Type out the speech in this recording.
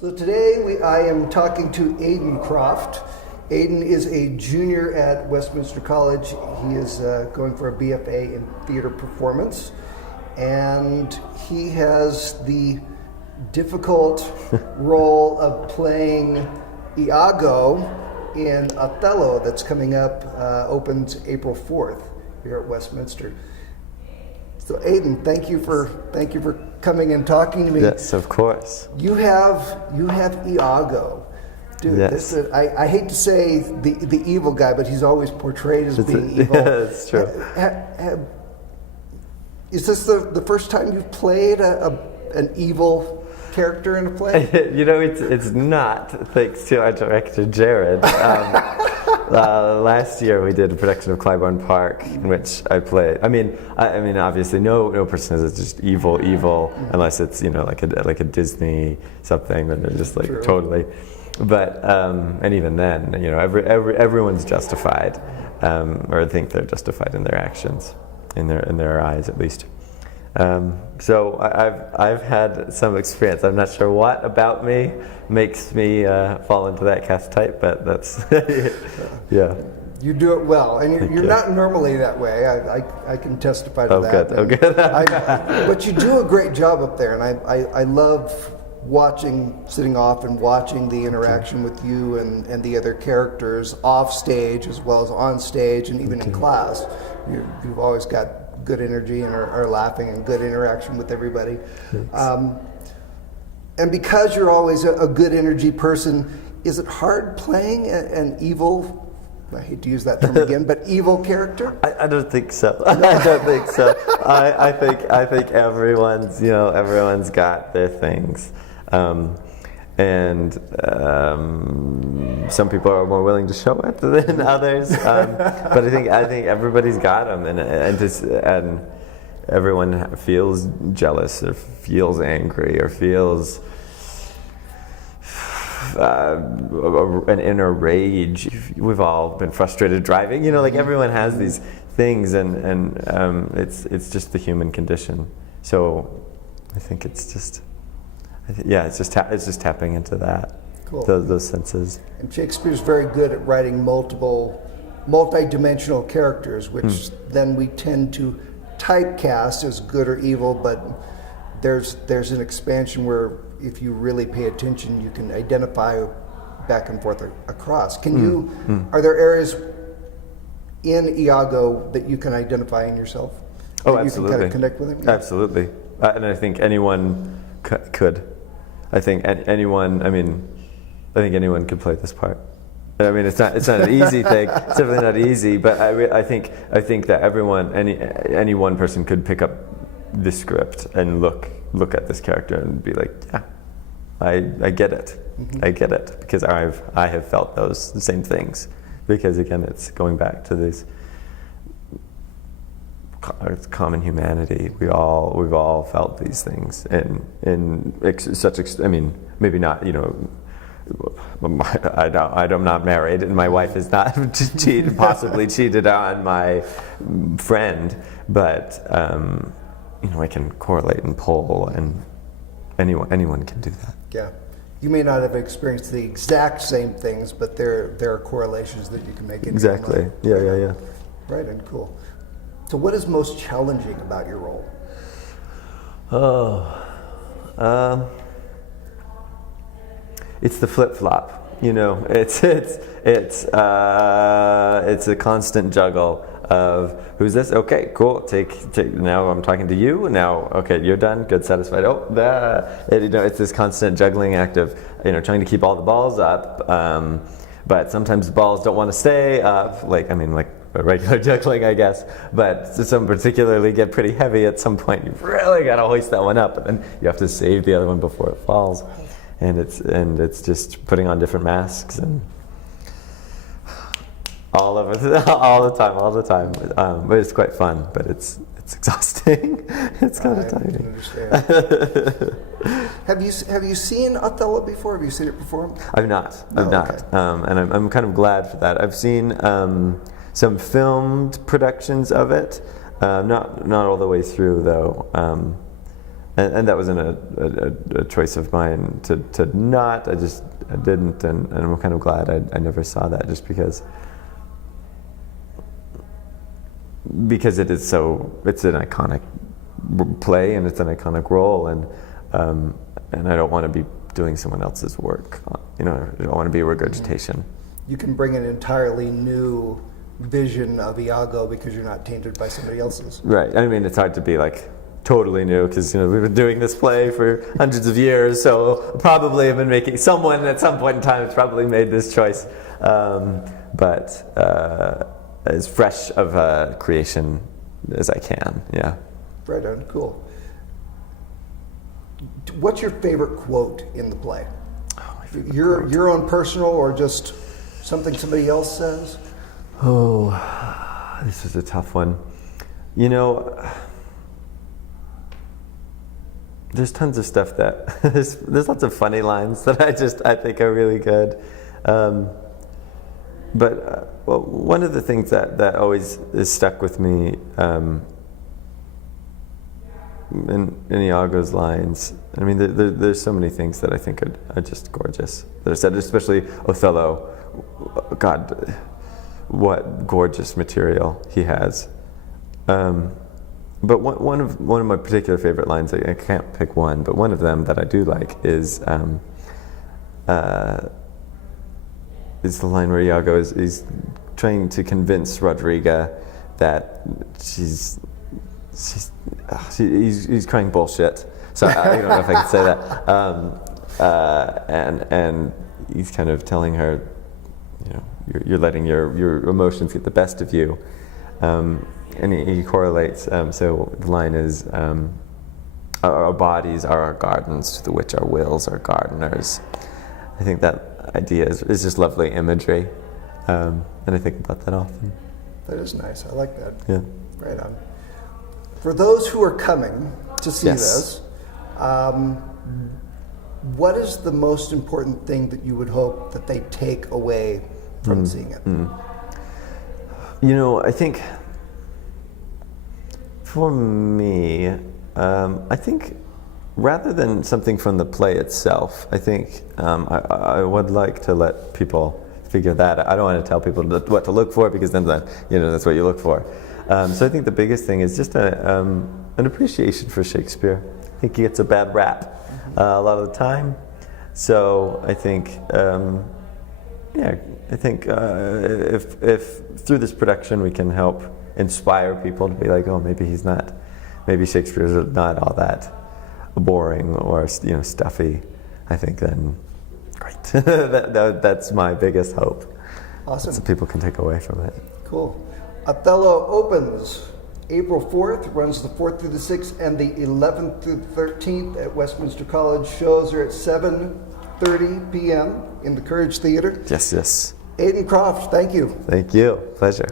So today I am talking to Aidan Croft. Aidan is a junior at Westminster College. He is going for a BFA in theater performance, and he has the difficult role of playing Iago in Othello that's coming up, opens April 4th here at Westminster. So Aidan, thank you for coming and talking to me. Yes, of course. You have Iago. Dude, yes. I hate to say the evil guy, but he's always portrayed as being evil. Yeah, that's true. Is this the first time you've played an evil character in a play? You know, it's not, thanks to our director, Jared. Last year we did a production of Clybourne Park in which I played. I mean, obviously, no person is just evil, unless it's like a Disney something, then they're just like True. Totally. But and even then, everyone's justified, or I think they're justified in their actions, in their eyes at least. So I've had some experience. I'm not sure what about me makes me fall into that cast type, but that's yeah. You do it well, and you're not normally that way. I can testify to that. Good. Oh, good. But you do a great job up there, and I love sitting off and watching the interaction with you and the other characters off stage as well as on stage, and even in class. You've always got good energy and are laughing and good interaction with everybody. And because you're always a good energy person, is it hard playing an evil, I hate to use that term again, but evil character? I don't think so. I don't think so. I think everyone's got their things. And some people are more willing to show it than others, but I think everybody's got them, and everyone feels jealous or feels angry or feels an inner rage. We've all been frustrated driving, everyone has these things, and it's just the human condition. So I think it's just tapping into that. Cool. Those senses. And Shakespeare's very good at writing multi-dimensional characters, which then we tend to typecast as good or evil, but there's an expansion where if you really pay attention, you can identify back and forth across. Are there areas in Iago that you can identify in yourself? Oh, absolutely. You can kind of connect with him? Yeah. Absolutely. And I think anyone could. I think anyone could play this part. I mean, it's not an easy thing. It's definitely not easy. But I think that any one person could pick up the script and look at this character and be like, yeah, I get it. Mm-hmm. I get it, because I have felt those same things. Because again, it's going back to this common humanity. We've all felt these things, and maybe not. I'm not married, and my wife is not possibly cheated on my friend, but I can correlate and pull, and anyone can do that. Yeah. You may not have experienced the exact same things, but there are correlations that you can make. Exactly. Yeah. Right, and cool. So what is most challenging about your role? It's the flip-flop. It's a constant juggle of, who's this? Okay, cool. Take. Now I'm talking to you. Now, okay, you're done. Good, satisfied. Oh, it's this constant juggling act of trying to keep all the balls up, but sometimes the balls don't want to stay up. Like regular juggling, I guess, but some particularly get pretty heavy at some point. You've really got to hoist that one up, and then you have to save the other one before it falls. And it's just putting on different masks and all of it, all the time. But it's quite fun. But it's exhausting. It's kind of tiring. Have you seen Othello before? Have you seen it performed? I've not. And I'm kind of glad for that. I've seen some filmed productions of it, not all the way through though. and that wasn't a choice of mine to not. I didn't, and I'm kind of glad I never saw that, just because it's an iconic play and it's an iconic role, and I don't want to be doing someone else's work. I don't want to be a regurgitation. You can bring an entirely new vision of Iago because you're not tainted by somebody else's. Right. I mean, it's hard to be like totally new, because we've been doing this play for hundreds of years, so probably have been making, someone at some point in time has probably made this choice, but as fresh of a creation as I can. Yeah. Right on. Cool. What's your favorite quote in the play? Your own personal, or just something somebody else says? Oh, this is a tough one. There's tons of stuff that there's lots of funny lines that I think are really good, but one of the things that always is stuck with me in Iago's lines. I mean, there's so many things that I think are just gorgeous that are said, especially Othello. God, what gorgeous material he has. But one of my particular favorite lines, I can't pick one, but one of them that I do like is the line where Iago is trying to convince Rodriga that he's crying bullshit. So I don't know if I can say that. And he's kind of telling her, you're letting your emotions get the best of you. And he correlates, so the line is, our bodies are our gardens, to the which our wills are gardeners. I think that idea is just lovely imagery, and I think about that often. That is nice. I like that. Yeah. Right on. For those who are coming to see this, what is the most important thing that you would hope that they take away from seeing it? I think for me, I think rather than something from the play itself, I think I would like to let people figure that out. I don't want to tell people what to look for, because then that's what you look for. So I think the biggest thing is just an appreciation for Shakespeare. I think he gets a bad rap a lot of the time. So I think, if through this production we can help inspire people to be like, oh, maybe Shakespeare's not all that boring or stuffy, I think then great. That's my biggest hope. Awesome. So people can take away from it. Cool. Othello opens April 4th, runs the 4th through the 6th, and the 11th through the 13th at Westminster College. Shows are at 7:30 p.m. in the Courage Theater. Yes. Aidan Croft, thank you. Thank you. Pleasure.